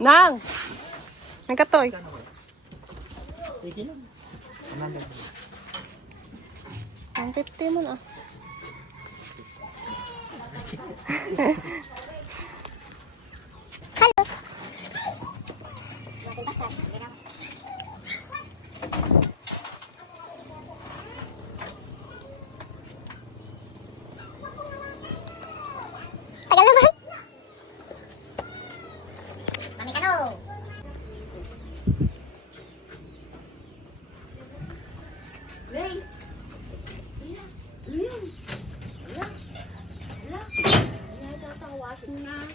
Nang! May katoy. Ang 50 mo na. Tagal naman. Mami Kano. Ray. Ayun. Wala. Wala. Natatawasin na.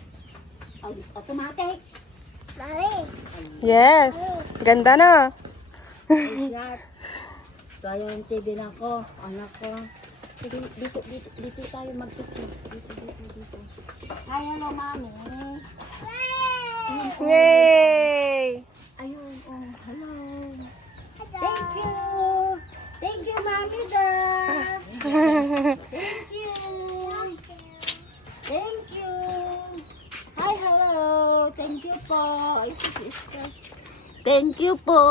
Automatic. Dali. Yes. Ganda na. Ingat. Kaya yung TV na ko. Anak ko. Sige, dito tayo mag-picture. Dito. Kaya no, mami. Yay! Ayun, oh, hello. Thank you. Thank you, Mami Dad. Thank you. Thank you. Hi, hello. Thank you po. Thank you po.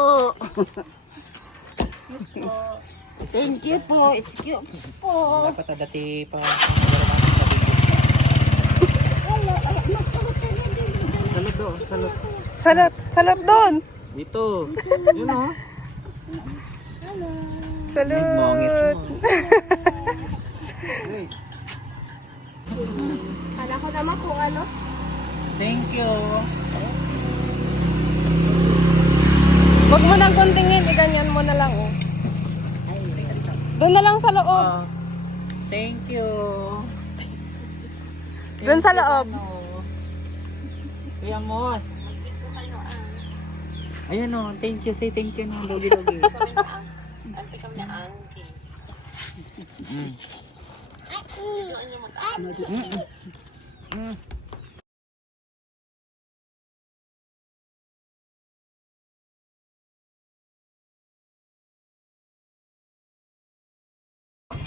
Thank you po. Excuse po. Dapat dati pa. Hello. Ay, magsalot ka na din. Salot do, salot. Salot. Salot doon. Dito. Yun o. Hello. Salot. Hey. Kala ko naman kung ano. Thank you. Huwag mo nang kuntingin. Iganyan mo na lang, oh. Doon na lang sa loob. Thank you. Doon sa loob. Kuya Mos. Ayun o, thank you. Say thank you no. Logi-logi.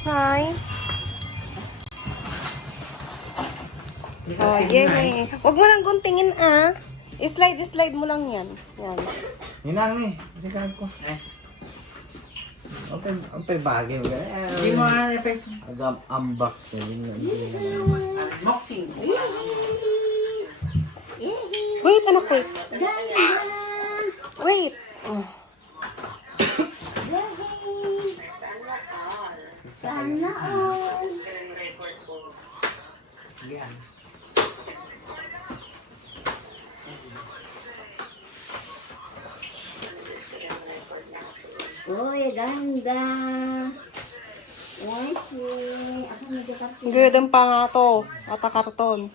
Hi. Oh, yay. Huwag mo lang guntingin, ah. Slide mo lang yan. Yan. Hinang ni. Sigahan ko. Open bagay mo. Hindi mo effect. Unbox ko. Unboxing. Wait, anak, wait. Wait. Oh. Sana all. Yan. Uy, ganda. Thank you. Ako nagkakapit. Good ang pangato. Ata karton.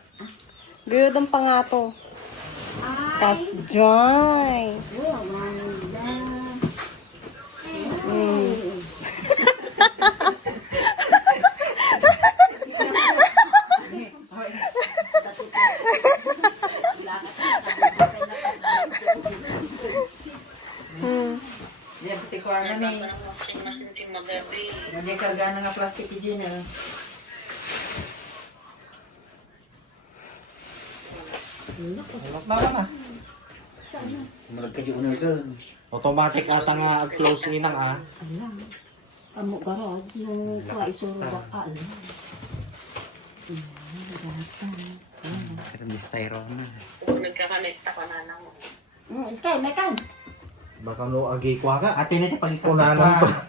Good ang pangato. Tas joy. Oh, ganda. Yan, pati ko ano ni. Nandiyan karga na nga plastic dyan eh. Wala na. Malag kayo na doon. Automatic ata nga close inang ah. Alam. Kamu garod nung kaisuro bakal. Pero may styrofoam na. Nagkakanekta ka na lang. Sky, mekan. Baka no agi kwa ka. Ate na pag ikunanan pa.